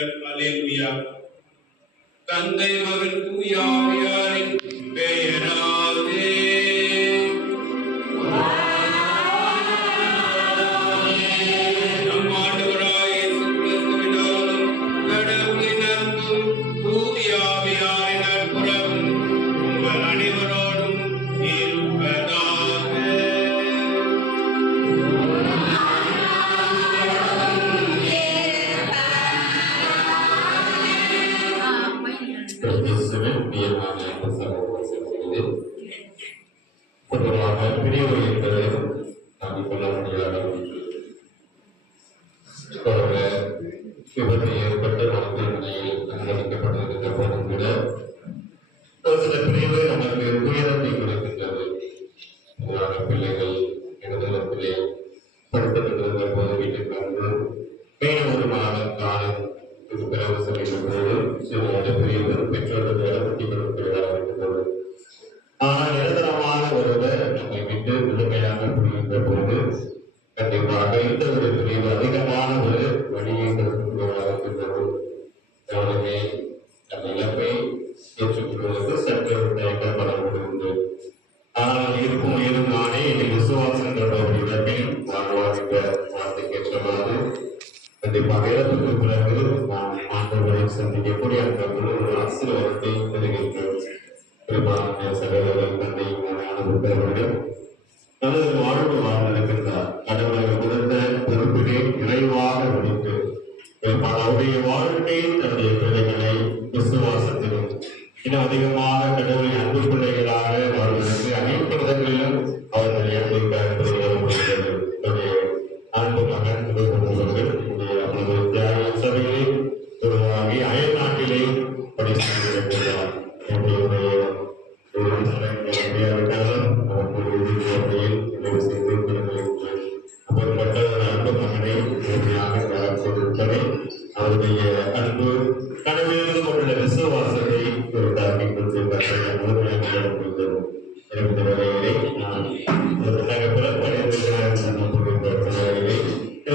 ஆண்டவர். அல்லேலூயா. தந்தை மகன் தூய ஆவியாரின் பெயராலே நம் ஆண்டவராய் இயேசு கிறிஸ்துவினாலும் கடவுளின் அன்பும் தூய ஆவியாரின் நட்புறவும் உங்கள் அனைவரோடும் இருப்பதாக. பொதுவாக பிரிவு என்பது நாம் சொல்ல முடியாத விபத்து ஏற்பட்டு மருத்துவமனையில் அனுமதிக்கப்பட்டிருக்கின்ற போதும் கூட ஒரு சில பிரிவு நமக்கு துயரத்தை கொடுக்கின்றது. பிள்ளைகள் இடதுலத்திலே படுத்துக்கிட்டிருந்த போது வீட்டுக்கு வந்து மேலும் ஒரு மாதம் காலம் பிறகு சொல்லின்ற போது சில பிரிவு பெற்றோர்கள் ஊட்டி கொடுக்கிறதாக இருக்கின்றது. ஆனால் நிரந்தரமான ஒருவர் நம்மை விட்டு முழுமையாக புரிகின்ற போது கண்டிப்பாக இந்த ஒரு பிரிவு அதிகமான ஒரு வழியை கொடுக்கக்கூடியதாக இருக்கின்றது. கவனமே அந்த இழப்பை ஏற்றுக்கொள்வதற்கு சற்று தயக்கப்பட முடிந்தது. ஆனால் இருக்கும் நானே என்னை விசுவாசங்களோட ஒரு இழப்பையும் வாழ்வாங்க வார்த்தைக்கேற்றவாறு கண்டிப்பாக இழப்புக்கு பிறகு நாம் ஆண்டவரை சந்திக்கக்கூடிய அந்த ஒரு ஆசீர்வாதத்தை பெறுகின்றோம். சகோதரர் தந்தை அனுபவர்கள் தனது வாழ்வு வாழ்ந்திருக்கின்றார். கடவுளை கொடுத்த பொறுப்பினை நிறைவாக முடித்து அவருடைய வாழ்க்கையில் தன்னுடைய பிள்ளைகளை விசுவாசத்திலும் இன்னும் அதிகமாக கடவுளின் அன்பு பிள்ளைகளாக வாழ்வதற்கு அனைத்து விதங்களிலும் அவர்கள் முடிந்தது. அன்பு மகன் அவர்கள் அவரது தியாக சபையிலே உருவாகி அயல் நாட்டிலே பணி செய்திருக்கிறார். அவருடைய அன்பு கனவிலும் கொண்ட விசுவாசத்தை உருவாக்கி இந்த வகையிலே நான்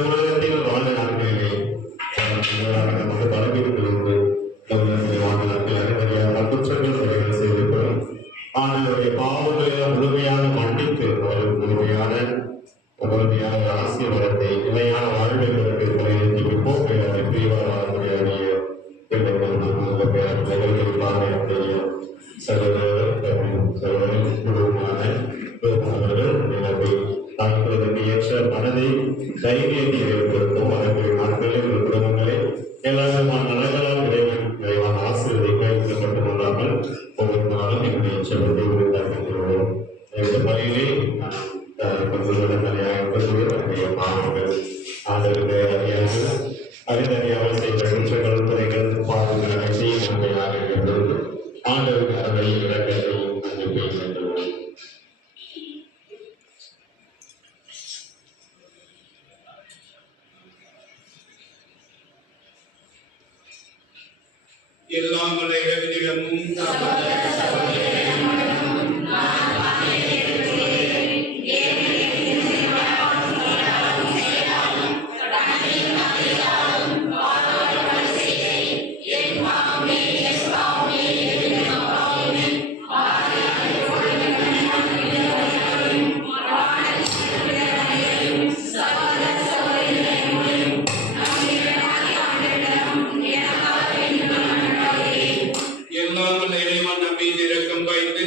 உலகத்தில் வாழ்ந்த நாட்களிலே நமக்கு பலவீனங்களுக்கு வாழ்ந்த நாட்கள் அறிவறியாத குற்றங்கள் முறைகள் செய்திருக்கிறோம். ஆண்டவருடைய பாவங்களை முழுமையாக மன்னித்து அவர்கள் முழுமையான ஆசீர்வாதத்தை நிலையான வாழ்வை போக்குவரத்தை பிரிவாரக்கூடிய சகோதரர்கள் குழுவான தாக்குவதற்கு ஏற்ற மனதை தைரியத்தை ஏற்படுத்தும். அதற்குரிய நாட்களில் ஒரு குடும்பங்களை எல்லா விதமான நலங்களால் விரைவான ஆசீர்வதிக்க மட்டுமல்லாமல் ஒவ்வொரு நாளும் என்னுடைய செல்வத்தை உருவாக்குகிறோம். இந்த பணியிலே பாவங்கள் ஆண்டவருடைய அறிந்தறியாமல் செய்த குற்றங்கள் துறைகள் பாவங்கள் அனைத்தையும் நன்மையாக இருக்கின்றது. ஆண்டவருக்கு அதை இலக்கத்தையும் மன்னிப்பை சென்றுள்ளோம். எல்லாம் வல்ல இறைவனிடமும் எல்லாம் வல்ல இறைவன் நம் மீது இரக்கம் வைத்து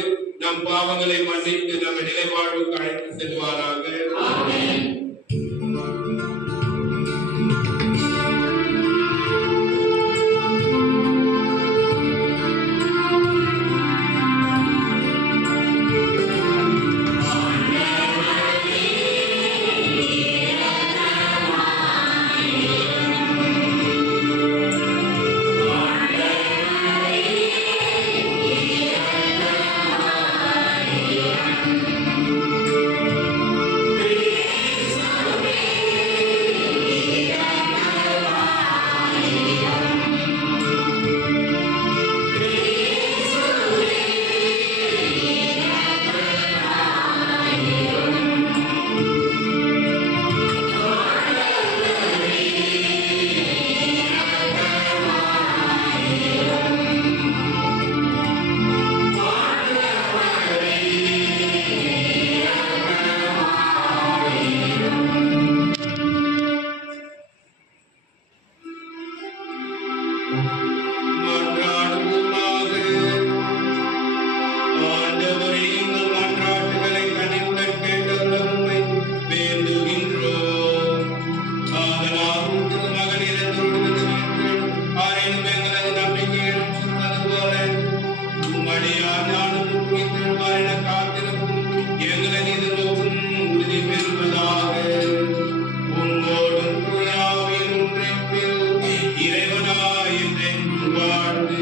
வாழ்ந்து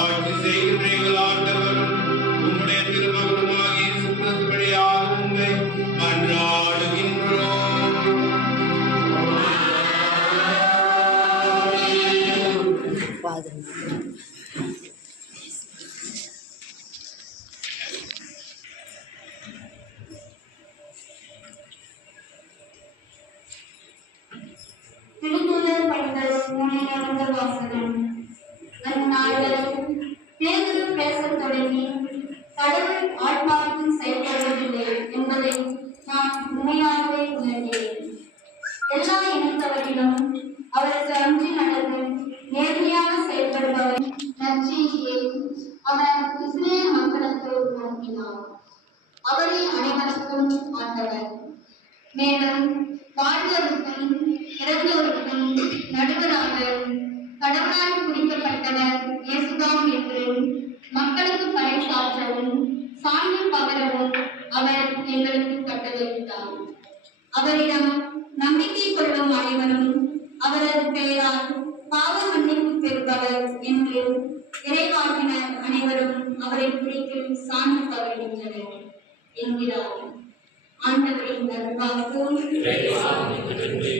ஆட்சி செய்கின்றீர்கள் ஆண்டவரும் உம்முடைய திருமகனுமாகிய இயேசு கிறிஸ்து வழியாக உம்மை மன்றாடுகின்றோம். திருத்தூதர் பணிகள் 3 வாசகம். அந்நாளில் பேதுரு பேசத் தொடங்கி, கடவுள் ஆத்மாவுக்கு செயல்படுவதில்லை என்பதை நான் உண்மையாகவே உணர்ந்தேன். எல்லா இனத்தவரிலும் அவருக்கு அஞ்சி நடந்து நேர்மையாக செயல்படுபவர் நற்செய்தியை அவர் இஸ்ரேல் மக்களுக்கு உணர்த்தினார். அவரே அனைவருக்கும் ஆண்டவர். மேலும் வாழ்ந்தோருக்கும் இறந்தோருக்கும் நடுவராக கடவுளால் குறிக்கப்பட்டவர் இயேசுதாம் என்று மக்களுக்கு பறைசாற்றவும் சான்று பகரவும் அவர் எங்களுக்கு கட்டளையிட்டார். அவரிடம் நம்பிக்கை கொள்ளும் அனைவரும் அவரது பெயரால் பாவ மன்னிப்பு பெறுபவர் என்று இறைவாக்கினர் அனைவரும் அவரை குறித்து சான்று பகர்கின்றனர் என்கிறார். ஆண்டவரின் நல்வாக்கு. ஆண்டவரே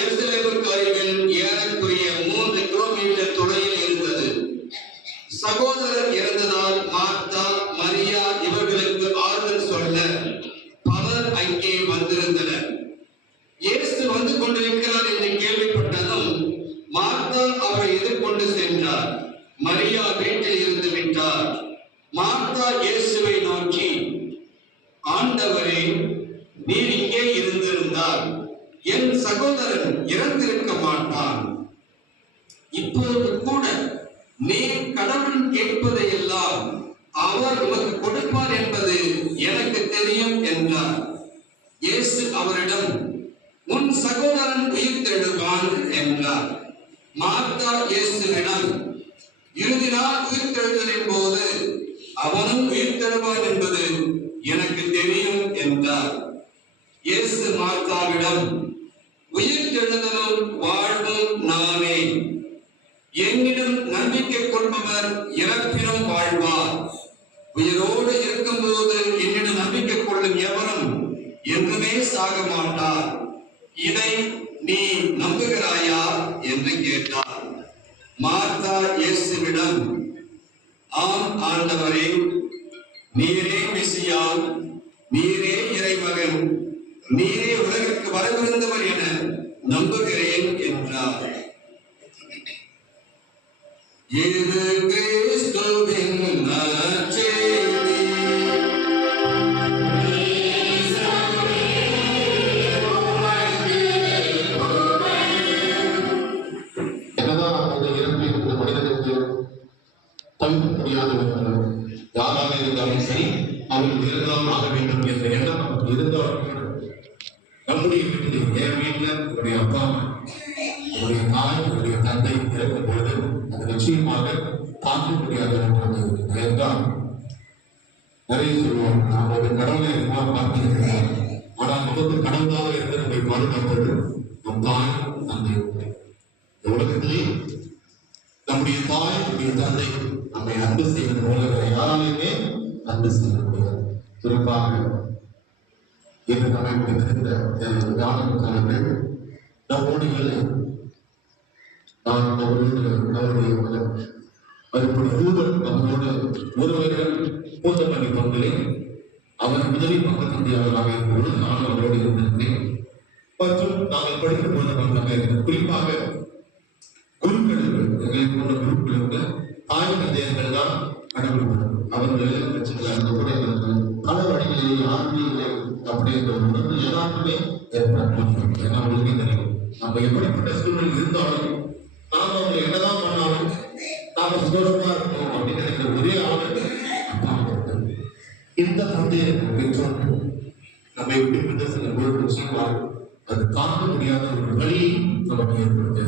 எருசலேமுக்கு அருகில் ஏறக்குறைய 3 கிலோமீட்டர் தொலைவில் இருந்தது. சகோதரர் இறந்ததால் மார்த்தா, மரியா இவர்களுக்கு ஆறுதல் சொல்ல பலர் அங்கே வந்திருந்தனர். இயேசு வந்து கொண்டிருக்கிறார் என்று கேள்விப்பட்டதும் மார்த்தா அவரை எதிர்கொண்டு சென்றார். மரியா வீட்டில் இருந்து விட்டார். மார்த்தா இயேசுவை நோக்கி, ஆண்டவரே, நீர் இங்கே இருந்திருந்தால் என் சகோதரன் இறந்திருக்க மாட்டான். இப்போது கூட நீர் கடவுள் கேட்பதையெல்லாம் அவர் உமக்கு கொடுப்பார் என்பது எனக்கு தெரியும் என்றார். இயேசு அவரிடம், உன் சகோதரன் உயிர்த்தெழுவான் என்றார். மார்த்தா இயேசுவிடம், இறுதி நாள் உயிர்த்தெழுதலின் போது அவனும் உயிர்த்தெழுவான் என்பது எனக்கு தெரியும் என்றார். இயேசு மார்த்தாவிடம், உயிர்த்தெழுதலும் வாழ்வும் நானே. என்னிடம் நம்பிக்கை கொள்பவர் இறப்பினும் வாழ்வார். உயிரோடு இருக்கும்போது என்னிடம் நம்பிக்கை கொள்ளும் எவரும் என்றுமே சாக மாட்டார். இதை நீ நம்புகிறாயா என்று கேட்டார். மார்த்தா இயேசுவிடம், ஆம் ஆண்டவரே, நீரே மெசியா, நீரே இறைமகன், நீரே உலகிற்கு வரவிருந்தவர் என நம்புகிறேன் என்றார். இது கிறிஸ்துவின் நற்செய்தி. தவிர்க்க முடியாதவர்கள் யாராக இருந்தாலும் சரி, அவர்கள் இருந்தாலும் ஆக வேண்டும் என்ற எண்ணம் நமக்கு இருந்தாலும் நம்முடைய வீட்டில், என் வீட்டில் என்னுடைய அப்பா, என்னுடைய தாய், என்னுடைய தந்தை இறக்கும் பொழுது அது நிச்சயமாக தாக்க முடியாதவர்கள் என்றால் நிறைய சொல்லுவாங்க, நாம் ஒரு கடவுளை எல்லாம் பார்த்திருக்கிறோம். ஆனால் நமக்கு கடவுளாக இருந்து நம்மை பாதுகாப்பது நம் தாய், தந்தை. இந்த உலகத்திலே நம்முடைய தாய், நம்முடைய தந்தை நம்மை அன்பு செய்வது போல யாராலுமே அன்பு செய்ய முடியாது. குறிப்பாக இன்று நம்மை முடித்திருந்த ஞானவர்கள் நம்மோடு இல்லை. நான் அவருடைய மறுபடி ரூபன் நம்மோடு ஒரு வருடம் மூத்த பள்ளி பங்கிலே அவர் முதலி பங்கு தந்தையாளராக இருக்கும்போது நான் அவரோடு இருந்திருக்கிறேன். மற்றும் நாங்கள் படிக்கும் போது பங்காக இருக்கிறேன். குறிப்பாக குருக்களுக்கு, எங்களை போன்ற குருக்களுக்கு தாய் தந்தையர்கள் தான் கடவுள். அவர்கள் பிரச்சனை அந்த உடைகளுக்கு பல வழிகளில் ஆன்மீக அப்படின்ற உணர்வு எல்லாருக்குமே ஏற்படும். ஏன்னா அவங்களுக்கே தெரியும், நம்ம எப்படிப்பட்ட சூழ்நிலை இருந்தாலும் நாம அவங்க என்னதான் பண்ணாலும் நாம சந்தோஷமா இருக்கணும் அப்படின்னு நினைக்கிற ஒரே ஆளுக்கு அப்பா. இந்த தந்தையை பெற்றோர்கள் நம்மை விடுவிட்டு சில பொருள் நிச்சயமாக அது தாங்க முடியாத ஒரு வழியை நமக்கு ஏற்படுத்த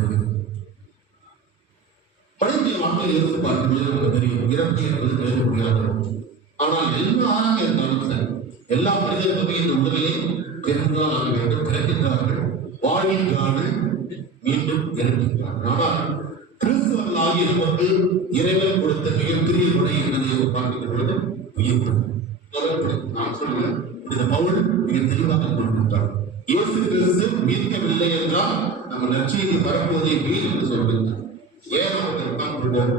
பழைய வாழ்க்கையில் இருந்து பார்க்கும்போது நமக்கு தெரியும், இறப்பு என்பது எழுத முடியாது. ஆனால் எல்லாராக இருந்தாலும் சரி, எல்லா மனிதர்களுமே இந்த உடலிலே பிறந்தால் ஆக வேண்டும், பிறக்கின்றார்கள், வாழ்கின்றார்கள், மீண்டும் இறக்கின்றார்கள். ஆனால் கிறிஸ்தவர்களாகிய நமக்கு இறைவன் கொடுத்த மிகப்பெரிய கொடை என்பதை பார்க்கின்ற பொழுது உயிர்ப்பு. நான் சொல்லுவேன், இந்த பவுல் மிக தெளிவாக கொடுக்கின்றார். இயேசு கிறிஸ்து உயிர்க்கவில்லை என்றால் நம்ம நற்செய்தி வரப்போதை வீண் என்று சொல்கின்றார். ஏன் நமக்கு உட்கார்ந்துள்ளோம்?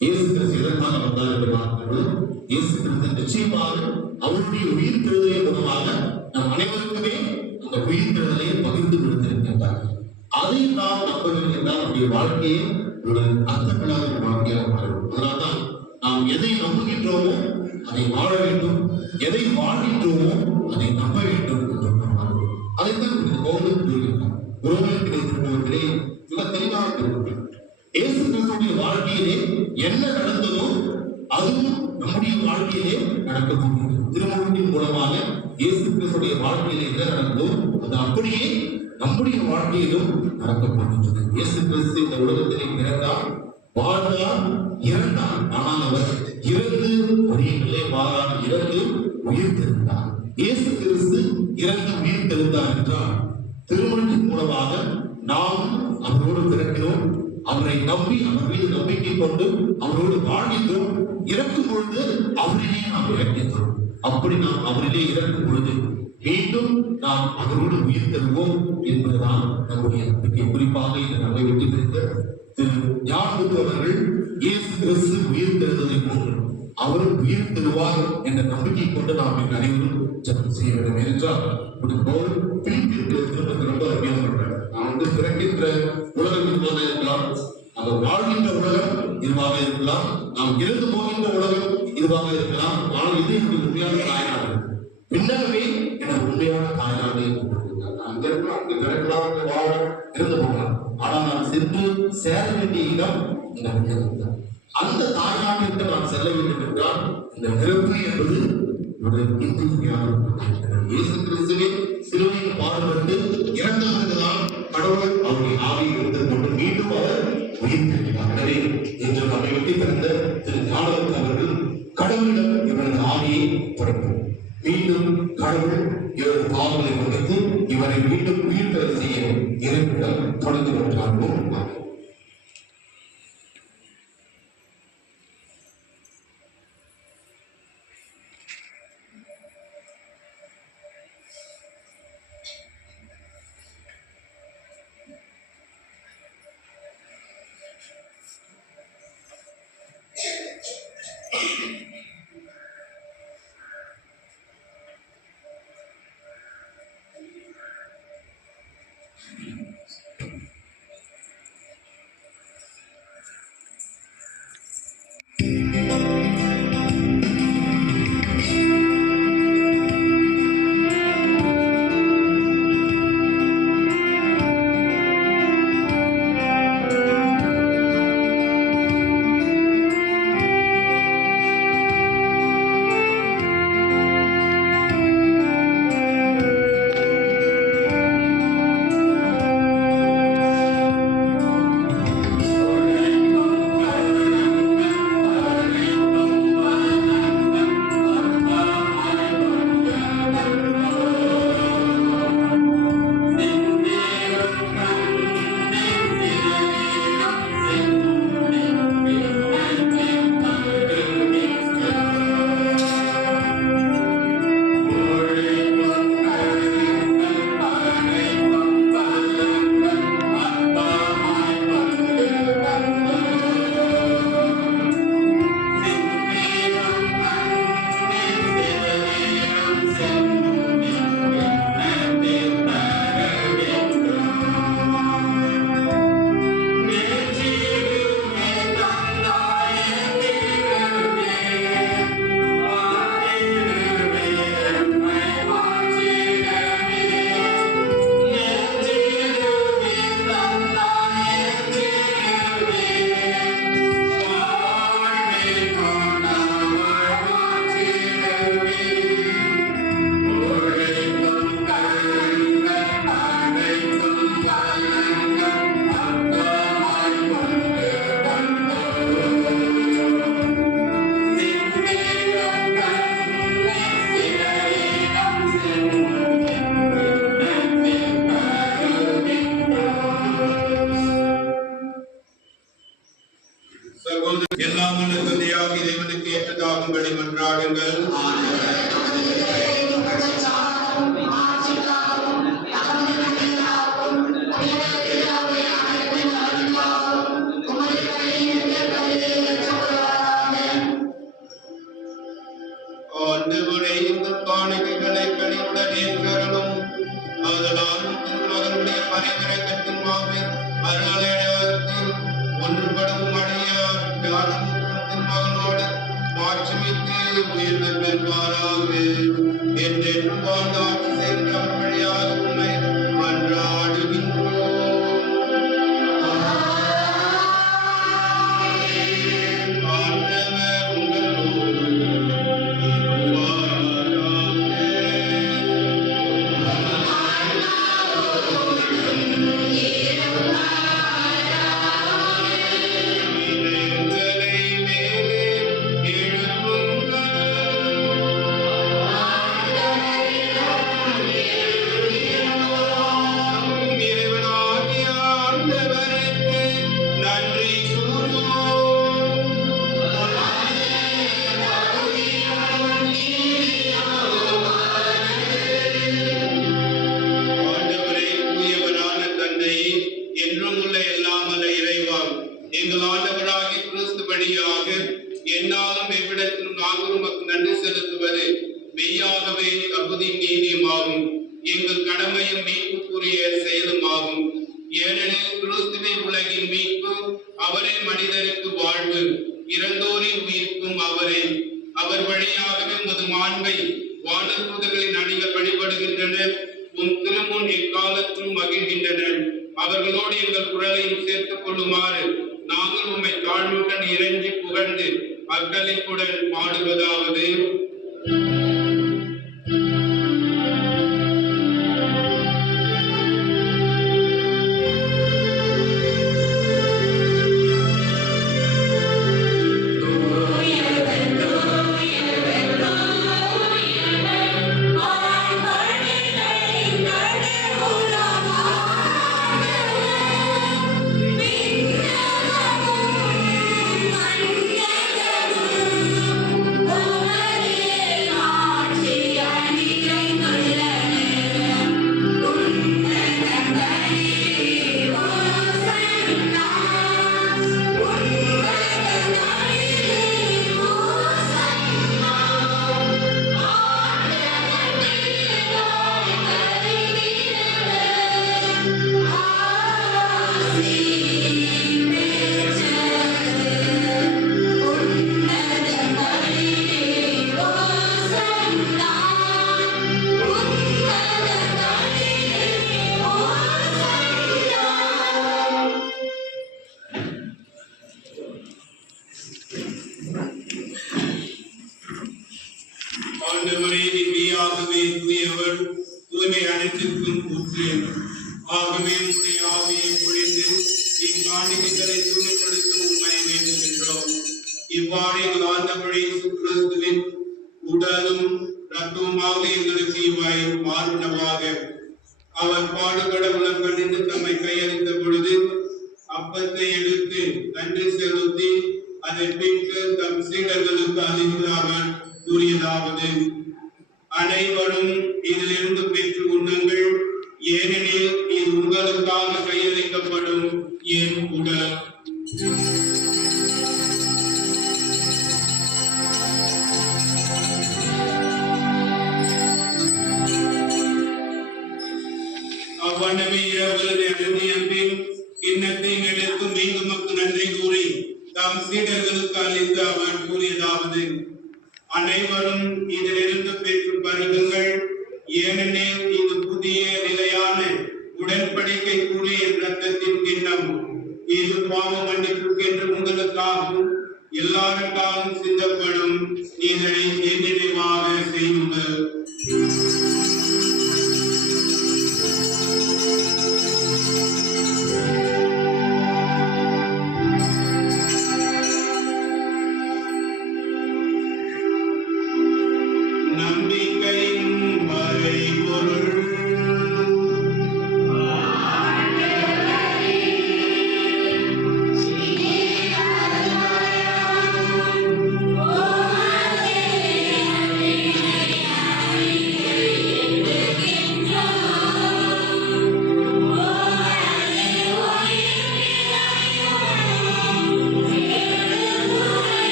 இயேசு கிறிஸ்து எதற்காக வந்தார் என்று பார்க்கும்போது, இயேசு கிறிஸ்து நிச்சயமாக அவருடைய உயிர் தெழுதலின் மூலமாக நம் அனைவருக்குமே அந்த உயிர் தெழுதலை பகிர்ந்து கொடுத்திருக்கின்றார். அதை நாம் நம்பவில்லை என்றால் நம்முடைய வாழ்க்கையை ஒரு அர்த்தமில்லாத ஒரு வாழ்க்கையாக மாறும். அதனால்தான் நாம் எதை நம்புகின்றோமோ அதை வாழ வேண்டும், எதை வாழ்கின்றோமோ அதை நம்ப வேண்டும் என்று சொன்னார்கள். அதைத்தான் இந்த பவுலும் கூறுகின்றார். ரோமருக்கு திருப்பவர்களே மிக தெளிவாக கூறுகின்றார். இயேசு கிறிஸ்துவின் வாழ்க்கையிலே என்ன நடந்ததோ அதுவும் நம்முடைய வாழ்க்கையிலே நடக்க போகிறது. திருமணத்தின் மூலமாக இயேசு கிறிஸ்துடைய வாழ்க்கையிலே என்ன நடந்ததோ அது அப்படியே நம்முடைய வாழ்க்கையிலும் நடக்க போகின்றது. இயேசு கிறிஸ்து இந்த உலகத்திலே பிறந்தார், வாழ்ந்தார், இறந்தார். ஆனால் அவர் இறந்து ஒரே மாறாக இறந்து உயிர் தெழுந்தார். இயேசு கிறிஸ்து இறந்து உயிர் தெழுந்தார் என்றால் திருமணத்தின் மூலமாக நாம் அவரோடு பிறக்கிறோம், அவரை நம்பி அவர் மீது நம்பிக்கை கொண்டு அவரோடு வாழ்கின்றோம். இறக்கும் பொழுது அவரிலே நாம் இறக்கின்றோம். அப்படி நாம் அவரிலே இறக்கும் பொழுது மீண்டும் நாம் அவரோடு உயிர் தருவோம். என்பதுதான் நம்முடைய நம்பிக்கை. குறிப்பாக இந்த நம்மை விட்டு பிரிந்த திரு யாக்கோபு அவர்கள் இயேசு கிறிஸ்து உயிர் தெழுந்ததை போன்று அவரும் உயிர் தருவார் என்ற நம்பிக்கை கொண்டு நாம் இன்று அனைவரும் ஜெபம் செய்ய வேண்டும். ஏனென்றால் ரொம்ப அருமையாக பண்றாங்க. நாம் பிறக்கின்ற உலகம் இதுவாக இருக்கலாம், நாம் வாழ்கின்ற உலகம் இதுவாக இருக்கலாம், நாம் இறந்து போகின்ற உலகம் இதுவாக இருக்கலாம். ஆனால் இது என்னுடைய உண்மையான தாய்நாடு, பின்னரவே எனக்கு உண்மையான தாய்நாடு அங்க இருக்கலாம், அங்க பிறக்கலாம், அங்க வாழ இறந்து போகலாம். ஆனால் நான் சென்று சேர வேண்டிய இடம் இந்த உலகம் தான். அந்த தாய்நாட்டிற்கு நான் செல்ல வேண்டும் என்றால் இந்த பிறப்பு என்பது இயேசு கிறிஸ்துவின் சிலுவையில் பாடுபட்டு இறந்த பிறகுதான் கடவுள் அவருடைய ஆவியை எடுத்துக் கொண்டு மீண்டும் அவர் உயிர் பெறுகிறார். எனவே இன்று நம்மை விட்டு பிறந்த திரு ஞானவன் அவர்கள் கடவுளிடம் இவரது ஆவியை படைப்போம். மீண்டும் கடவுள் இவரது பாவங்களை மன்னித்து இவரை மீண்டும் உயிர் பெற செய்ய இறைவனிடம் தொடர்ந்து கொண்டாடுவோம். எல்லாம் வல்ல தந்தையாகிய தேவனுக்கு ஏற்றதாகும்படி மன்றாடுங்கள். ஆண்டவரே, இந்த காணிக்கைகளை கனிவுடன் ஏற்றருளும். ஆதலால் திருமகனுடைய பரிந்துரைக்கத்தின் மாபெரும் அருளடையாருக்கு ஒன்றுபடும் அடையார் ஞானத்தின் மகனோடு மாட்சிமிக்கு உயிர்வு பெறுவாராக. என்றென்றும் வாழ்ந்து ஆட்சி செய்கிற அவர் வழியாக உண்மை மன்றாடுகின்றோம். ஆண்டவர் உங்களோடு இருப்பாராக. என்றும் உள்ள எல்லாம் அல்ல இறைவா, எங்கள் ஆண்டவராகிய கிறிஸ்து வழியாக என்னாலும் எவ்விடத்திலும் நாங்கள் உமக்கு நன்றி செலுத்துவது மெய்யாகவே தகுதி நீதியுமாகும், எங்கள் கடமையும் மீட்புக்குரிய செயலுமாகும். ஏனெனில் கிறிஸ்துவே உலகின் மீட்பு, அவரே மனிதருக்கு வாழ்வு, இறந்தோரின் உயிர்ப்பும் அவரே. அவர் வழியாகவே உமது மாண்பை வானதூதர்களின் அணிகள் வழிபடுகின்றனர், உன் திருமுன் எக்காலத்தும் மகிழ்கின்றனர். அவர்களோடு எங்கள் குரலையும் சேர்த்துக் கொள்ளுமாறு நாங்கள் உம்மை தாழ்வுடன் இறைஞ்சி புகழ்ந்து அக்களிப்புடன் பாடுவதாவது: ஆண்டவரே, நீயாகவே தூயவர், தூய்மை அனைத்திற்கும் ஊற்று. ஆகவே உம்முடைய ஆவியை பொழிந்து இக்காணிக்கைகளை தூய்மைப்படுத்த உம்மை வேண்டுகின்றோம். இவ்வாறு எங்கள் ஆண்டவரே இயேசு கிறிஸ்துவின் உடலும் இரத்தமுமாக எங்களுக்கு இவை மாறுனவாக. அவர் பாடுபட உலகம் கண்டித்து தம்மை கையளித்த பொழுது அப்பத்தை எடுத்து நன்றி செலுத்தி அதை பின்பு தம் சீடர்களுக்கு அளித்து அவர் கூறியதாவது: அனைவரும் இதிலிருந்து பெற்று உண்ணுங்கள், ஏனெனில் இது உங்களுக்காக கையளிக்கப்படும் என் உடல். அவ்வண்ணமே இரவு அனுதியம்பின் கிண்ணத்தை எடுத்து மீண்டும் நன்றி கூறி தம் சீடர்களுக்கு அளித்து அவர் கூறியதாவது: அனைவரும் இதிலிருந்து பெற்று பருகுங்கள், ஏனெனில் இது புதிய நிலையான உடன்படிக்கை கூறிய இரத்தத்தின் கிண்ணம். இது பாவ மன்னிப்புக்கென்று உங்களுக்காகவும் எல்லாருக்காகவும் சிந்தப்படும். இதை என் நினைவாக செய்யுங்கள்.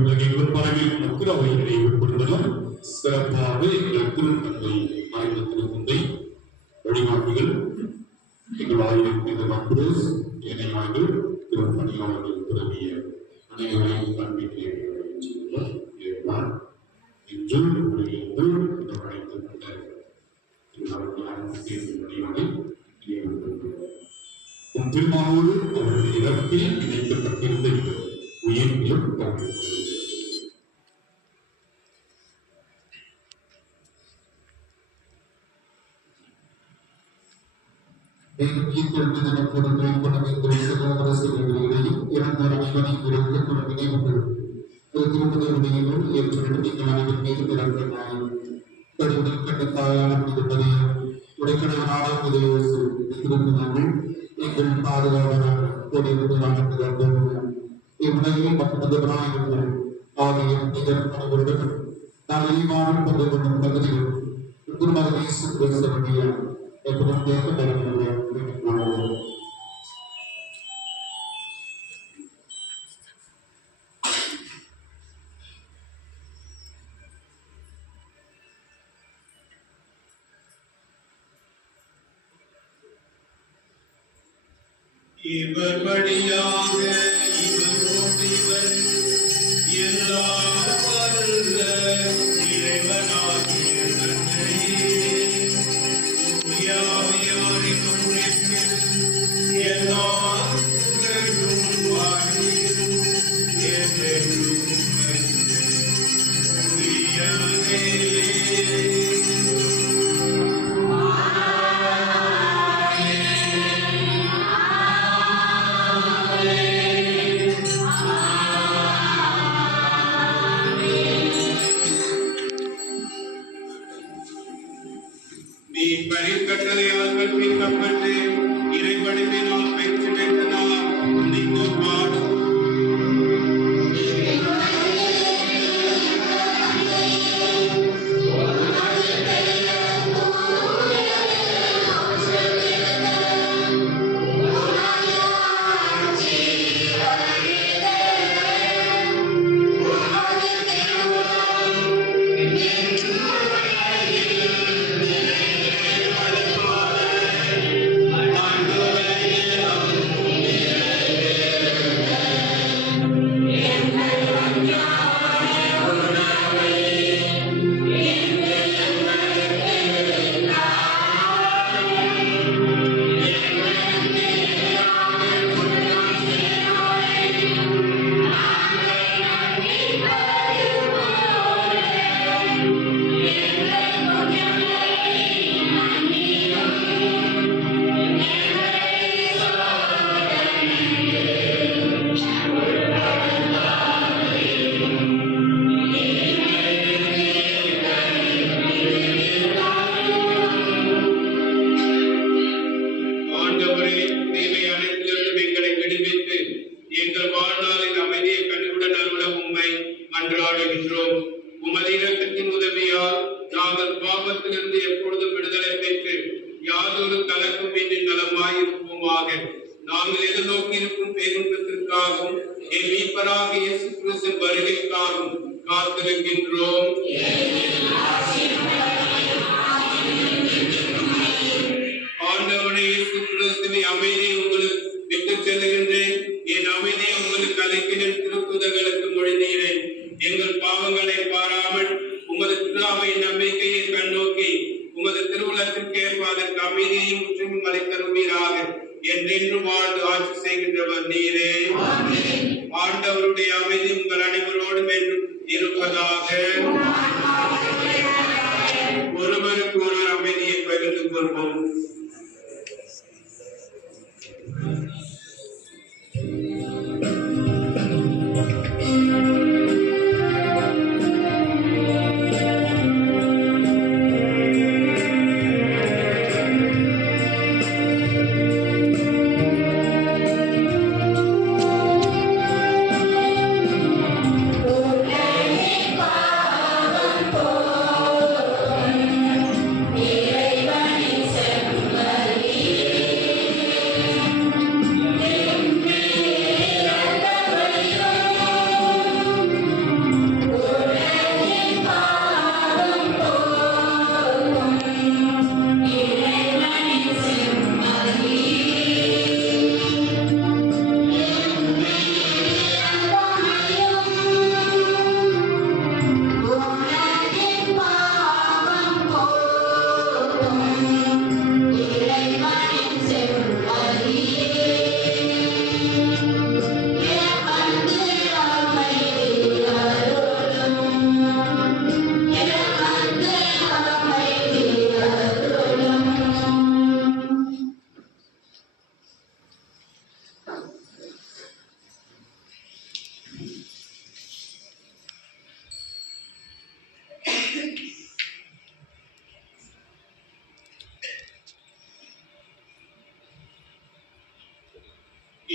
உலகெங்கும் பரவி மக்கள் அவை நினைவுபடுவதும் சிறப்பாக எங்கள் திருத்தந்தை மறைந்த திருத்தந்தை வழிகாட்டிகள் எங்கள் ஆயிரம் அப்ரோஸ் இணையாளர்கள் திருப்பணியாளர்கள் தொடங்கிய அனைவரையும் காண்பிக்கிறேன் இன்று உங்களிலிருந்து அழைத்துக் கொண்ட உன் திருமாவோடு அவரது இறப்பில் இணைக்கப்பட்டிருந்த உயிர்களும் எங்கள் பாதுகாவலர் இவ்வுலகில் மற்றவர்களாயிருக்கும் ஆகிய இதற்கானவருடன் நான் இழிவான பங்கு கொள்ளும் பகுதியில் குருமக இயேசு கிறிஸ்துவினுடைய எப்போதும் தேர்வு பெறக்கூடிய இவர் வழியாக இவரோடு இவர் எல்லாம் வல்ல இறைவனாகிய தந்தையே, தூய ஆவியாரின் ஒன்றிப்பில் எல்லா புகழும் வாழ்வும் என்றென்றும் உரியதே. கட்டளையால் கற்பிக்கப்பட்டு இறைவடிவினால் பெற்று பெற்ற நாம் துணிந்து பாடும். நாங்கள் எதிர்நோக்கி இருக்கும் பேரின்பத்திற்காகவும் என் மீட்பராகிய இயேசு கிறிஸ்துவின் வருகைக்காகவும் காத்திருக்கின்றோம். ஆண்டவரே இயேசு கிறிஸ்துவின் அமைதியை உங்களுக்கு விட்டுச் செல்லுகின்றேன், என் அமைதியை உங்களுக்கு அளிக்கிறேன். திருத்தூதர்களுக்கு மொழிந்தீரேன், எங்கள் பாவங்களை பாராமல் உமது திருவை நம்பிக்கையை கண்ணோக்கி உமது திருவுலத்திற்கு ஏற்ப அதற்கு அமைதியையும் முற்றிலும் அளித்தருவீராக. என்றென்று வாழ்ந்து ஆட்சி செய்கின்றவர் நீரே. ஆண்டவருடைய அமைதி உங்கள் அனைவரோடும் என்றும் இருப்பதாக. ஒருவருக்கு ஒருவர் அமைதியை பகிர்ந்து கொள்வோம். Oh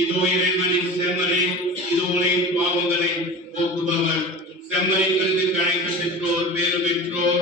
இதோ இறைவனின் செம்மறி, இதோ உலகின் பாவங்களை போக்குபவர். செம்மறின் விருதுக்கு அழைக்க பெற்றோர் பேறு பெற்றோர்.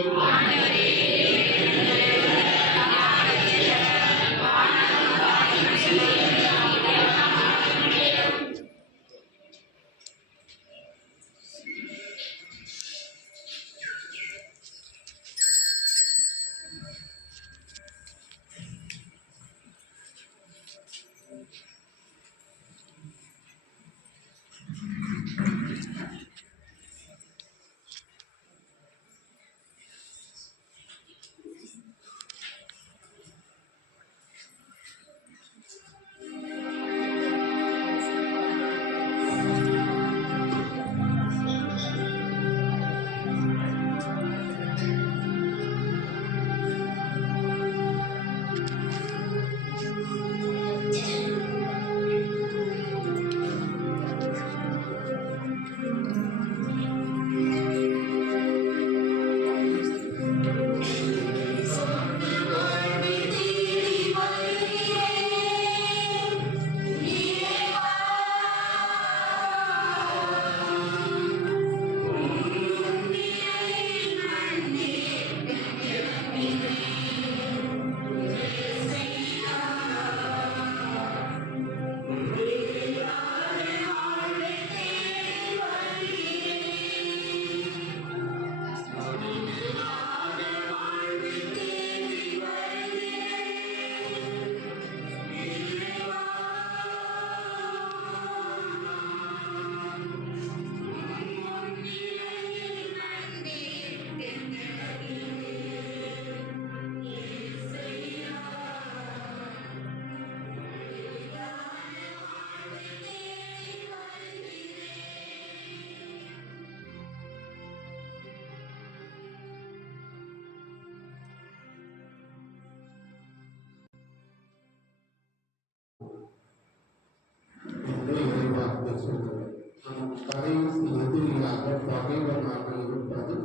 கடைசி எதிரியாக பகைவனாக இருப்பது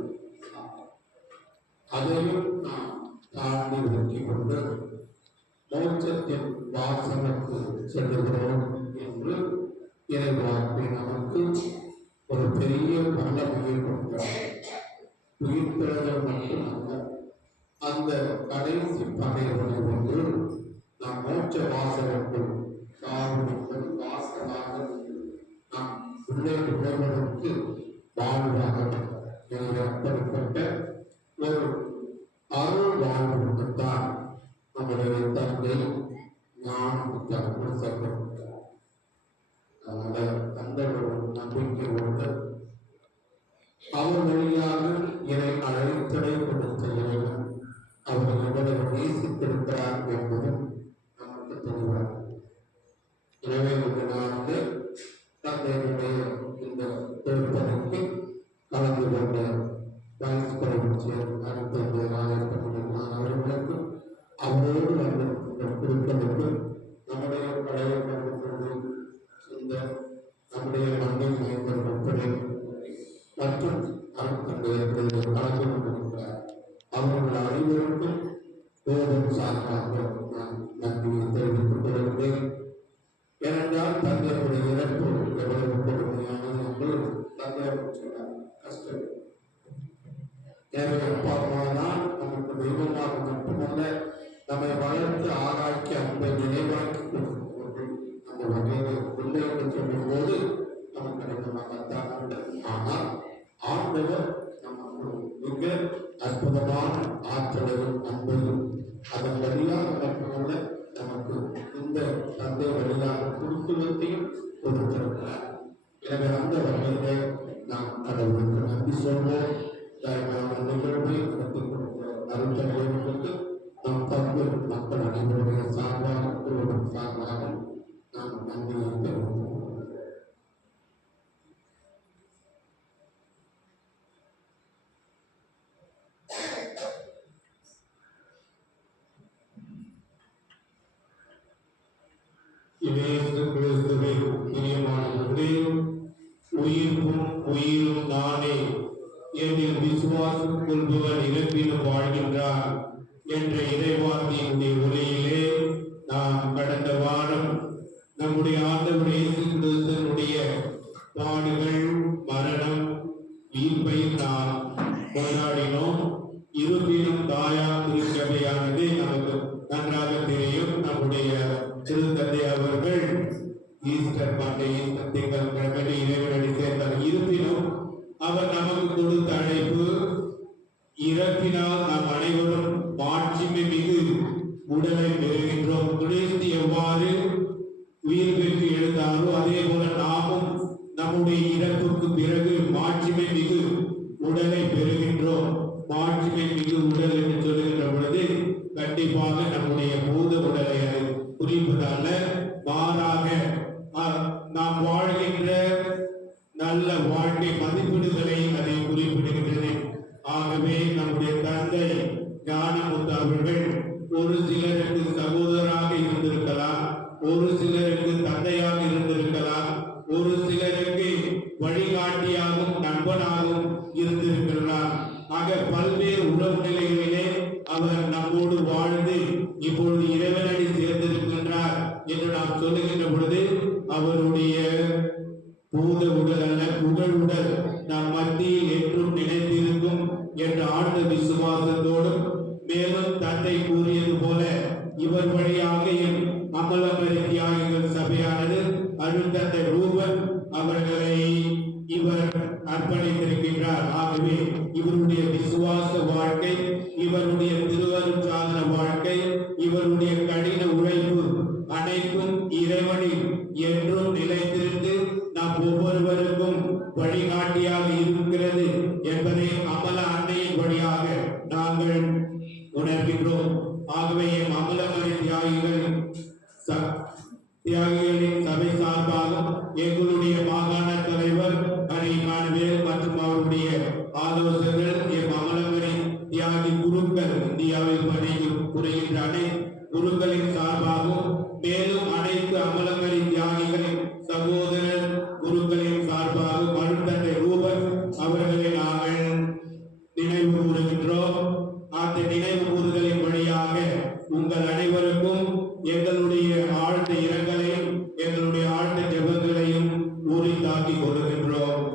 அதையும் நாம் தாண்டி வெற்றி கொண்டு மோட்சத்தின் வாசலுக்கு செல்லுகிறோம் என்று இறைவார்த்தை நமக்கு ஒரு பெரிய வல்லமையை கொடுக்கிறார். உயிர்த்தெழுதல் மட்டுமல்ல, அந்த கடைசி பகைவனை ஒன்று நாம் மோட்ச வாசலுக்குள் சாவுக்கு வாசலாக நாம் உள்ளே நுழைவதற்கு வாழ்வாக அப்படிப்பட்ட ஒரு அருள் வாழ்வுக்குத்தான் நம்முடைய தந்தை ஞானம் தரப்படுத்தப்பட்டார். அதனால அந்த ஒரு நம்பிக்கையோடு அவர் வழியாக இறை அழைத்தலை கொடுத்த இறைவன் அவர் எவ்வளவு நேசித்திருக்கிறார் என்பதும் நமக்கு தெளிவார். எனவே இந்த நாளிலே தந்தையினுடைய இந்த திருப்பணிக்கு கலந்து கொண்ட வைஸ் பிரபுச்சியர் அருட்தந்தை ராஜேந்திரன் அவர்களுக்கு அவரோடு வந்திருக்கின்ற குழுக்களுக்கு நம்முடைய பழைய பருவத்தில் இந்த நம்முடைய மண்ணில் மேம்படுத்தப்படும் மற்றும் அருட்தந்தையர்கள் கலந்து கொண்டிருக்கிறார். அவர்கள் அனைவருக்கும் கோபம் சார்பாக நான் நன்றியை தெரிவித்துக் கொள்கிறேன். ஏனென்றால் தந்தையுடைய இறப்பு எவ்வளவு கொடுமையானது என்று தந்தையர் சொன்னார். கஷ்டம். எனவே அப்பா அம்மா தான் நமக்கு தெய்வமாக மட்டுமல்ல, நம்மை வளர்த்து ஆராய்ச்சி அன்பை நினைவாக்கி கொடுக்கிறார்கள். அந்த வகையில் இல்லை என்று சொல்லும் போது நமக்கு கிடைக்கமாகத்தான். ஆனால் ஆண்டவர் நமக்கு மிக அற்புதமான ஆற்றலையும் அன்பையும் அதன் வழியாக மட்டுமல்ல நமக்கு இந்த தந்தை வழியாக குடும்பத்தையும் கொடுத்திருக்கிறார். எனவே அந்த வகையிலே நாம் கடவுளுக்கு நன்றி சொல்வோம். தயவான நிகழ்வை நடத்தி கொடுத்த அருட்தந்தையர்களுக்கு நம் பங்கு மக்கள் அனைவருடைய சார்பாக குழுவின் சார்பாக நாம் நன்றியை தெரிவித்துக் உயிர்ப்பும் உயிரும் நானே, என்னில் விசுவாசம் கொள்பவன் இறப்பிலும் வாழ்கின்றார் என்ற இறைவார்த்தையினுடைய உரையிலே நாம் கடந்த வாரம் நம்முடைய ஆண்டவர் இயேசு கிறிஸ்துவினுடைய பாடுகள், மரணம், உயிர்ப்பை நாம் கொண்டாடினோம். இருப்பினும் தாயா திருச்சபையானது நமக்கு நன்றாக தெரியும். நம்முடைய திருத்தந்தை அவர்கள் ஈஸ்டர் பண்டிகை திங்கட்கிழமை இறைவனடி சேர்ந்தார். இருப்பினும் அவர் நமக்கு கொடுத்த அழைப்பு, இறப்பினால் நாம் அனைவரும் மாட்சிமை மிகு உடலை பெறுகின்றோம். கிறிஸ்து எவ்வாறு உயிர் பெற்று எழுந்தாரோ அதே போல நாமும் நம்முடைய இறப்புக்கு பிறகு மாட்சிமை மிகு உடலை பெறுகின்றோம். மாட்சிமை மிகு உடல் என்று சொல்லுகின்ற பொழுது கண்டிப்பாக நம்முடைய பூத உடலை அது குறிப்பதல்ல, மாறாக நாம் வாழ்கின்ற நல்ல வாழ்க்கை மதிப்பீடுகளை அதை குறிப்பிடுகின்றது. ஆகவே நம்முடைய தந்தை ஞானமுத்து அவர்கள் ஒரு சிலருக்கு சகோதரராக இருந்திருக்கலாம், ஒரு சிலருக்கு தந்தையாக இருந்திருக்கலாம், ஒரு சிலருக்கு வழிகாட்டியாகவும் நண்பனாகவும் இருந்திருக்கிறார். ஆக பல்வேறு உறவு நிலைகளிலே அவர் நம்மோடு வாழ்ந்து இப்பொழுது இறைவனடி சேர்ந்திருக்கின்றார் என்று நாம் சொல்லுகின்ற பொழுது அவருடைய பூத உடல் அல்ல புகழ் உடல் நம் மத்தியில் என்றும் நினைத்திருக்கும் என்ற ஆழ்ந்த விசுவாசத்தோடும், மேலும் தந்தை கூறியது போல இவர் வழியாக என் அமலமரி தியாகிகள் சபையானது அருள்தந்தை ரூபன் அவர்களை இவர் அர்ப்பணித்திருக்கின்றார். ஆகவே இவருடைய விசுவாச வாழ்க்கை, இவருடைய திருவருட்சாதன வாழ்க்கை, இவருடைய கடின உழைப்பு அனைத்தும் இறைவனில் என்றும் நிலைத்திருந்து நாம் ஒவ்வொருவருக்கும் வழிகாட்டியாக இருக்கிறது என்பதை அமல அன்னையின் வழியாக நாங்கள் உணர்கின்றோம். ஆகவே அமலமரி தியாகிகளின் சபை சார்பாக எங்களுடைய மாகாண தலைவர் ஹரி இமானுவேல் மற்றும் அவருடைய ஆலோசகர்கள், அமலமரி தியாகி குருக்கள், இந்தியாவில் புரிகின்ற அனைத்து குருக்களின் சார்பாகவும், மேலும் அனைத்து அமலமரி தியாகிகளின் சகோதரர் குருக்களின் சார்பாக அருட்தந்தை ரூபன் அவர்களை நாங்கள் நினைவு கூறுகின்றோம். அந்த நினைவு கூறுதலின் வழியாக உங்கள் அனைவருக்கும் எங்களுடைய ஆழ்ந்த இரங்கலையும் எங்களுடைய ஆழ்ந்த ஜெபங்களையும் உரித்தாக்கி கொள்கின்றோம்.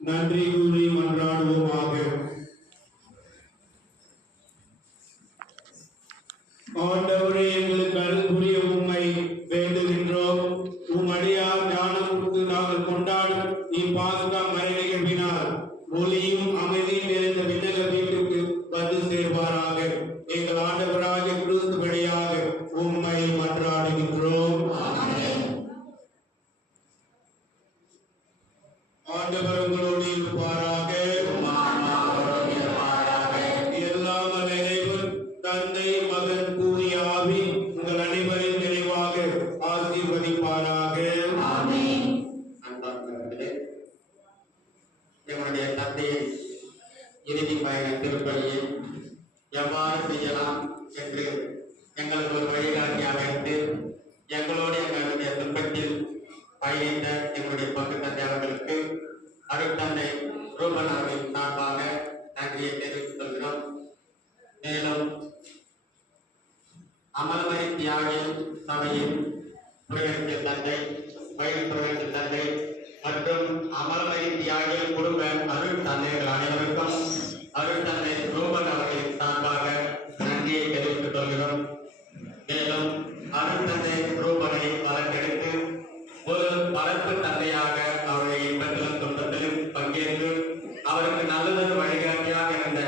நன்றி கூறி மன்றாடுவோமாக. ஆண்டவரே, எங்களுக்கு அருள் புரிய உம்மை வேண்டுகின்றோம். உம் அடியார் ஞானமுக்கு நாங்கள் கொண்டாடும் இப்பாஸ்கா மறை நிகழ்வினால் ஒளியும் அமைதியும் நிறைந்த விண்ணக வீட்டுக்கு வந்து சேர்வாராக. எங்கள் ஆண்டவராகிய கிறிஸ்து வழியாக உம்மை மன்றாடுகின்றோம். ஆண்டவர் உங்களோடு இருப்பாராக. எல்லாம் வல்ல இறைவன் தந்தை, மகன், தூய ஆவி உங்கள் அனைவரையும் நிறைவாக ஆசீர்வதிப்பாராக. அன்பார்ந்தவர்களே, எங்களுடைய தந்தையின் இறுதி பயண திருப்பலியை எவ்வாறு செய்யலாம் என்று எங்களுக்கு ஒரு வழிகாட்டியாக இருந்து எங்களோடு எங்களுடைய துன்பத்தில் பயணித்த எங்களுடைய பங்கு தந்தை அவர்களுக்கு அருட்தந்தை ரூபன் அவர்களின் சார்பாக நன்றியை தெரிவித்துக் கொள்கிறோம். மேலும் அமலமரி தியாகி சபையின் புரட்சி தந்தை, வயல் புரட்சி தந்தை மற்றும் அமலமரி தியாகி குடும்ப அருள் தந்தைகள் அனைவருக்கும் அருட்தந்தை ரூபன் அவர்களின் சார்பாக நன்றியை தெரிவித்துக் கொள்கிறோம். மேலும் அருட்தந்தை ரூபனை வளர்த்தெடுத்து ஒரு வளர்ப்பு தந்தையாக அவருடைய இன்பத்திலும் துன்பத்திலும் பங்கேற்று அவருக்கு நல்லதொரு வழிகாட்டியாக இருந்த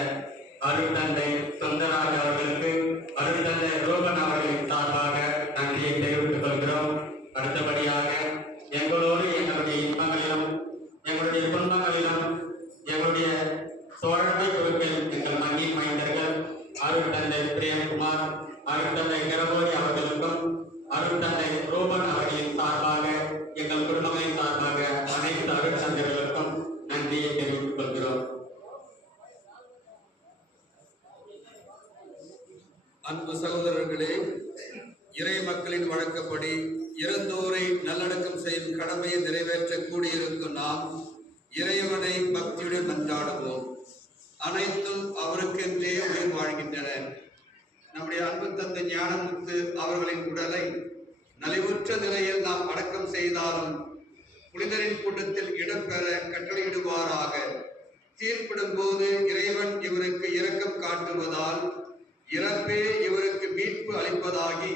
அருட்தந்தை சுந்தராஜ் அவர்களுக்கு அருட்தந்தை ரூபன் அவர்களின் சார்பாக நன்றியை தெரிவித்துக் கொள்கிறோம். அடுத்தபடியாக எங்களோடு எங்களுடைய இன்பங்களிலும் எங்களுடைய துன்பங்களிலும் எங்களுடைய சோழமை குழுக்கள் எங்கள் மண்ணின் மைந்தர்கள் அருட்தந்தை பிரேம்குமார், அருட்தந்தை கிரகோரி அவர்களுக்கும் அருட்தந்தை ரூபன் அவர்களின் சார்பாக எங்கள் குடும்பங்களின் சார்பாக அனைத்து அருட்தந்தைகளுக்கும் நன்றியை தெரிவித்துக் கொள்கிறோம். அன்பு சகோதரர்களே, இறை மக்களின் வழக்கப்படி இறந்தோரை நல்லடக்கம் செய்யும் கடமையை நிறைவேற்ற கூடியிருக்கும் நாம் இறைவனை பக்தியுடன் மன்றாடுவோம். அனைத்தும் அவருக்கென்றே உயிர் வாழ்கின்றன. நம்முடைய அன்பு தந்தை ஞானமுத்து அவர்களின் உடலை நலிவுற்ற நிலையில் நாம் அடக்கம் செய்தாலும் புனிதரின் கூட்டத்தில் இடம்பெற கட்டளையிடுவாராக. தீர்ப்பிடும் போது இறைவன் இவருக்கு இரக்கம் காட்டுவதால் இறப்பே இவருக்கு மீட்பு அளிப்பதாகி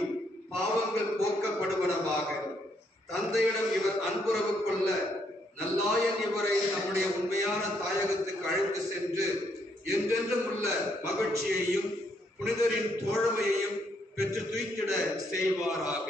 பாவங்கள் போக்கப்படுவனவாக. தந்தையிடம் இவர் அன்புறவு கொள்ள நல்லாயன் இவரை நம்முடைய உண்மையான தாயகத்துக்கு அழைத்து சென்று என்றென்றும் உள்ள மகிழ்ச்சியையும் புனிதரின் தோழமையையும் பெற்று துய்த்திட செய்வாராக.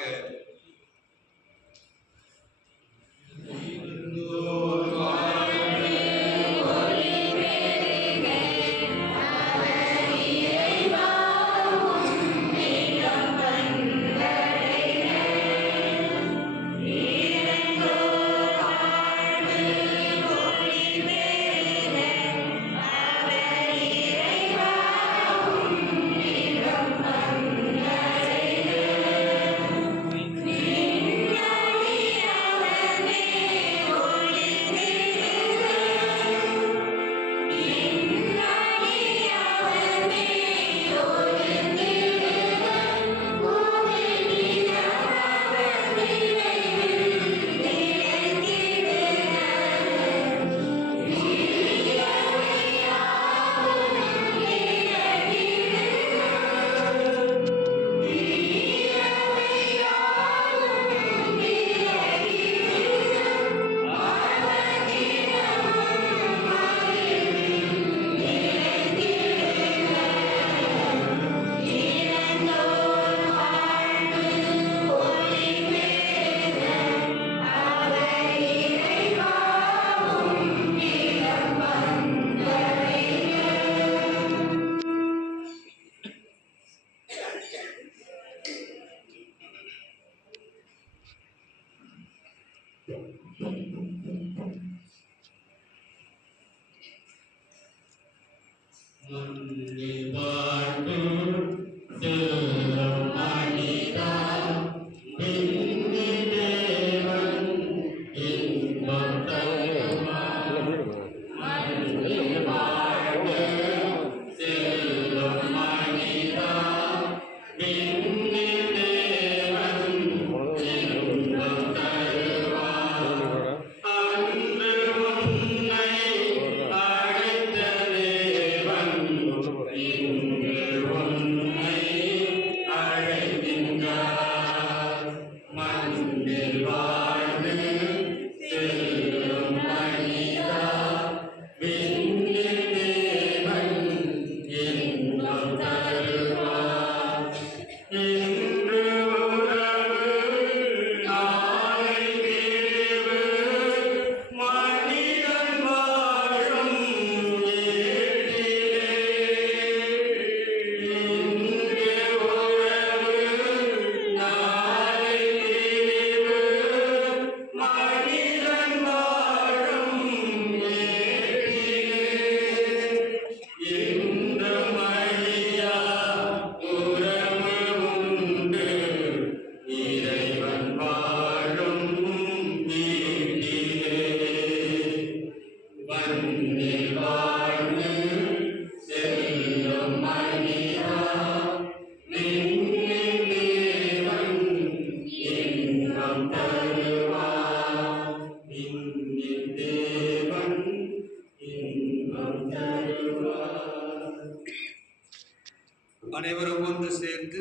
அனைவரும் ஒன்று சேர்ந்து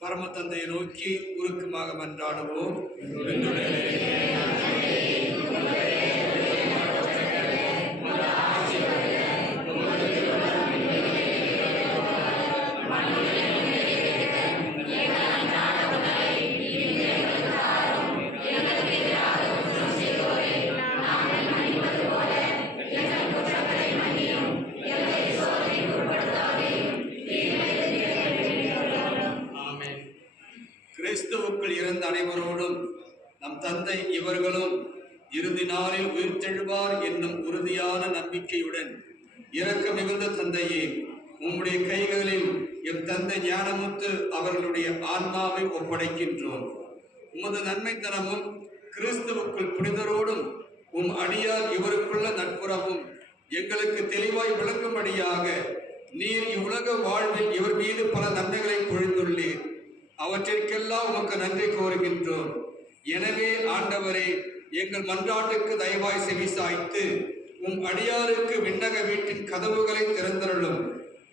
பரம தந்தையை நோக்கி உருக்கமாக மன்றாடுவோம். கிறிஸ்துவுக்குள் இருந்த அனைவரோடும் நம் தந்தை இவர்களும் இறுதி நாளில் உயிர்த்தெழுவார் என்னும் உறுதியான நம்பிக்கையுடன் இரக்க மிகுந்த தந்தையே, உம்முடைய கைகளில் எம் தந்தை ஞானமுத்து அவர்களுடைய ஆன்மாவை ஒப்படைக்கின்றோம். உமது நன்மைத்தனமும் கிறிஸ்துவுக்குள் புனிதரோடும் உம் அடியார் இவருக்குள்ள நட்புறவும் எங்களுக்கு தெளிவாய் விளங்கும்படியாக நீர் இவ்வுலக வாழ்வில் இவர் மீது பல நன்மைகளை பொழிந்துள்ளீர். அவற்றிற்கெல்லாம் உமக்கு நன்றி கூறுகின்றோம். எனவே ஆண்டவரே, எங்கள் மன்றாட்டுக்கு தயவாய் செவிசாய்த்து உம் அடியாருக்கு விண்ணக வீட்டின் கதவுகளை திறந்தருளும்.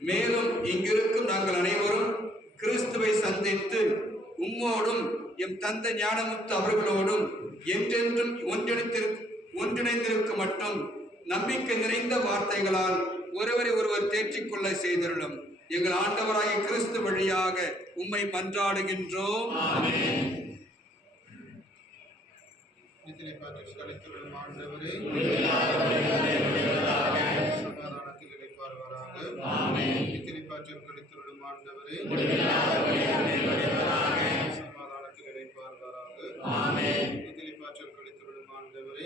மேலும் இங்கிருக்கும் நாங்கள் அனைவரும் கிறிஸ்துவை சந்தித்து உம்மோடும் எம் தந்தை ஞானமுத்து அவர்களோடும் என்றென்றும் ஒன்றிணைந்திருக்க மட்டும் நம்பிக்கை நிறைந்த வார்த்தைகளால் ஒருவரை ஒருவர் தேற்றிக்கொள்ள செய்தருளும். எங்கள் ஆண்டவராகிய கிறிஸ்து வழியாக உம்மை மன்றாடுகின்றோம். சமாதானத்தில் இளைப்பாறுவாராக. நித்திரைப்பாற்றில் கழித்துள்ளும் ஆண்டவரே, சமாதானத்தில் இளைப்பாறுவாராக. நித்திரைப்பாற்றில் கழித்துள்ளும் ஆண்டவரே,